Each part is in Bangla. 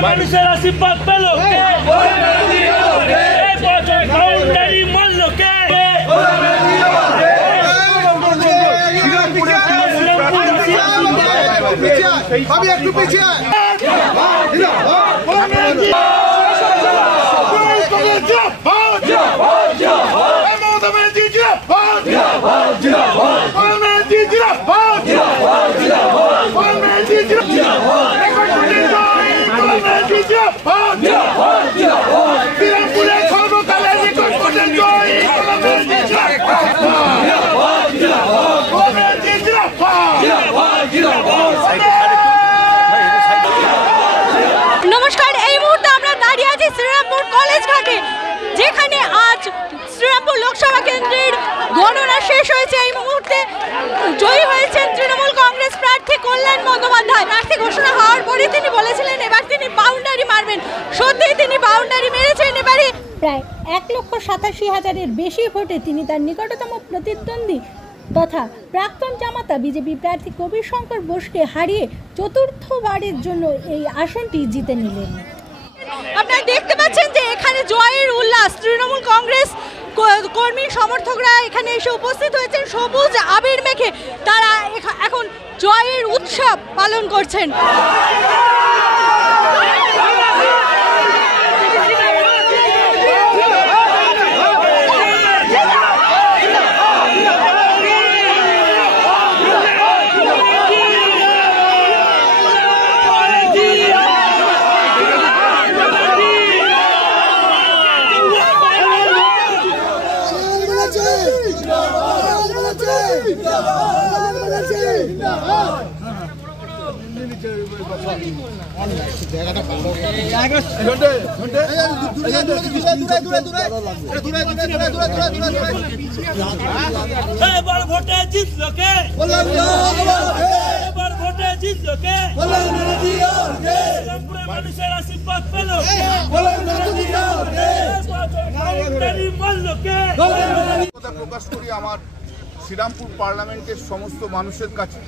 মানুষের আশীর্বাদ পেল মানলো কে? আমি একটু পিছিয়ে নমস্কার, এই মুহূর্তে আমরা দাঁড়িয়ে আছি শ্রীরামপুর কলেজ ঘাটে, যেখানে আজ শ্রীরামপুর লোকসভা কেন্দ্রের গণনা শেষ হয়েছে। এই মুহূর্তে জয়ী হয়েছেন তৃণমূল কংগ্রেস প্রার্থী কল্যাণ বন্দ্যোপাধ্যায়। প্রার্থী ঘোষণা হওয়ার পরে তিনি বলেছিলেন এবার তিনি বাউন্ডারি মারবেন। সত্যিই তিনি বাউন্ডারি মেরেছেন। এবারে প্রায় 1,87,000-এর বেশি ভোটে তিনি তার নিকটতম প্রতিদ্বন্দ্বী তথা প্রাক্তন জামাতা বিজেপি প্রার্থী কবির শঙ্কর বোসকে হারিয়ে চতুর্থবারের জন্য এই আসনটি জিতে নিলেন। আপনারা দেখতে পাচ্ছেন যে এখানে জয়ের উল্লাস। তৃণমূল কংগ্রেস কর্মী সমর্থকরা এখানে এসে উপস্থিত হয়েছেন সবুজ আবির মেখে। তারা এখন জয়ের উৎসব পালন করছেন। এবার ভোটে জিতলো কে? এবার ভোটে জিতলো কে? মানুষের আশীর্বাদ পেল মানলো কে? প্রকাশ করি আমার শ্রীরামপুর পার্লামেন্টের সমস্ত মানুষের কাছে,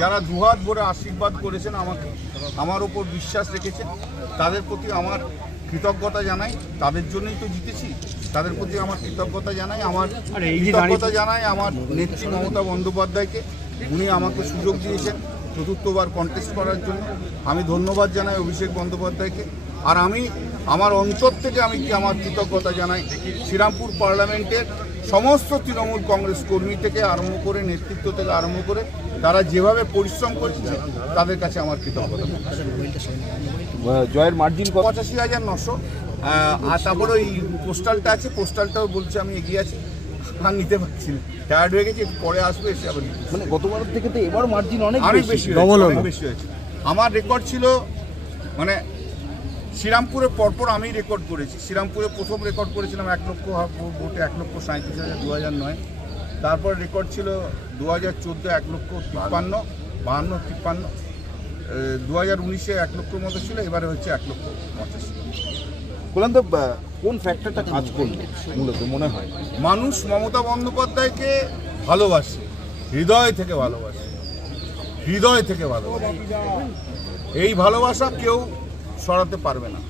যারা দুহাত ভরে আশীর্বাদ করেছেন, আমাকে আমার ওপর বিশ্বাস রেখেছেন, তাদের প্রতি আমার কৃতজ্ঞতা জানাই। তাদের জন্যই তো জিতেছি, তাদের প্রতি আমার কৃতজ্ঞতা জানাই। আমার কৃতজ্ঞতা জানাই আমার নেত্রী মমতা বন্দ্যোপাধ্যায়কে। উনি আমাকে সুযোগ দিয়েছেন চতুর্থবার কন্টেস্ট করার জন্য। আমি ধন্যবাদ জানাই অভিষেক বন্দ্যোপাধ্যায়কে। আর আমি আমার অন্তর থেকে আমার কৃতজ্ঞতা জানাই শ্রীরামপুর পার্লামেন্টের সমস্ত তৃণমূল কংগ্রেস কর্মী থেকে আরম্ভ করে, নেতৃত্ব থেকে আরম্ভ করে, তারা যেভাবে পরিশ্রম করেছে তাদের কাছে আমার কৃতজ্ঞতা। জয়ের মার্জিন 85,900। আর তারপরে ওই পোস্টালটা আছে, পোস্টালটাও বলছে আমি এগিয়ে আছি, আর নিতে পারছি না, টায়ার্ড হয়ে গেছি, পরে আসবো, এসে আবার মানে গতবার থেকে তো এবার মার্জিন অনেক বেশি হয়েছে। আমার রেকর্ড ছিল, মানে শ্রীরামপুরের পরপর আমি রেকর্ড করেছি। শ্রীরামপুরে প্রথম রেকর্ড করেছিলাম 1 লক্ষ ভোটে, 1,37,000 2009। তারপর রেকর্ড ছিল 2014 1,53,000, 52-53। 2019-এ 1 লক্ষর মতো ছিল, এবারে হচ্ছে 1,85,000। বললাম তো কোন ফ্যাক্টরটা কাজ করলো মূলত মনে হয়? মানুষ মমতা বন্দ্যোপাধ্যায়কে ভালোবাসে, হৃদয় থেকে ভালোবাসে, হৃদয় থেকে ভালোবাসে। এই ভালোবাসা কেউ সরাতে পারবে না।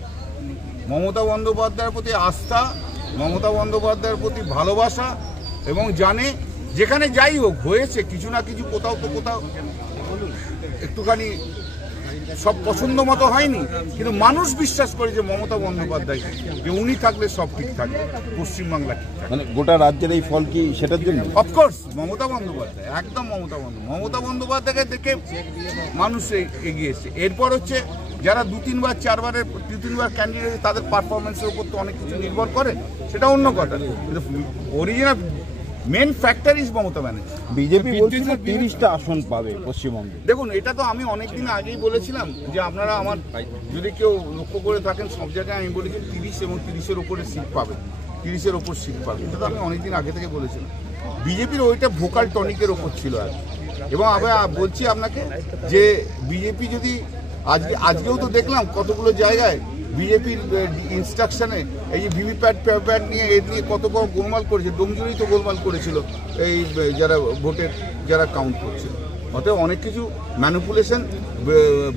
মমতা বন্দ্যোপাধ্যায়ের প্রতি আস্থা, মমতা বন্দ্যোপাধ্যায়ের প্রতি ভালোবাসা, এবং জানে যেখানে যাই হোক হয়েছে কিছু না কিছু, কোথাও তো কোথাও একটুখানি সব পছন্দ মতো হয়নি, কিন্তু মানুষ বিশ্বাস করে যে মমতা বন্দ্যোপাধ্যায়, যে উনি থাকলে সব ঠিক থাকবে, পশ্চিমবাংলা ঠিক থাকবে। মানে গোটা রাজ্যের এই ফল কি সেটার জন্য? অফকোর্স মমতা বন্দ্যোপাধ্যায়, একদম মমতা বন্দ্যোপাধ্যায়কে দেখে মানুষ এগিয়েছে। এরপর হচ্ছে যারা 2-3বার 4বারের 2-3বার ক্যান্ডিডেট, তাদের পারফরমেন্সের উপর তো অনেক কিছু নির্ভর করে, সেটা অন্য কথা। Original main factor is Mamata Banerjee. BJP বলছিল 30টা আসন পাবে পশ্চিমবঙ্গে। দেখুন, এটা তো আমি অনেকদিন আগেই বলেছিলাম যে আপনারা আমার যদি কেউ লক্ষ্য করে থাকেন, সব জায়গায় আমি বলেছি 30 এবং 30-এর উপরে সিট পাবে, 30-এর ওপর সিট পাবে। এটা তো আমি অনেকদিন আগে থেকে বলেছিলাম। বিজেপির ওইটা ভোকাল টনিকের ওপর ছিল আর। এবং আমি বলছি আপনাকে যে বিজেপি যদি আজকেও তো দেখলাম কতগুলো জায়গায় বিজেপির ইনস্ট্রাকশনে এই যে ভিভিপ্যাট প্যাট নিয়ে কত বড় গোলমাল করেছে, ডোমজুড়েই তো গোলমাল করেছিল এই যারা ভোটের যারা কাউন্ট করছিল। অতএব অনেক কিছু ম্যানিপুলেশন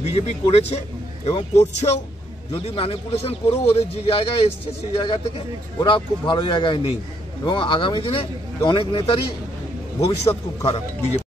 বিজেপি করেছে এবং করছেও। যদি ম্যানিপুলেশন করেও ওদের যে জায়গায় এসছে সেই জায়গা থেকে ওরা খুব ভালো জায়গায় নেই এবং আগামী দিনে অনেক নেতারই ভবিষ্যৎ খুব খারাপ বিজেপি।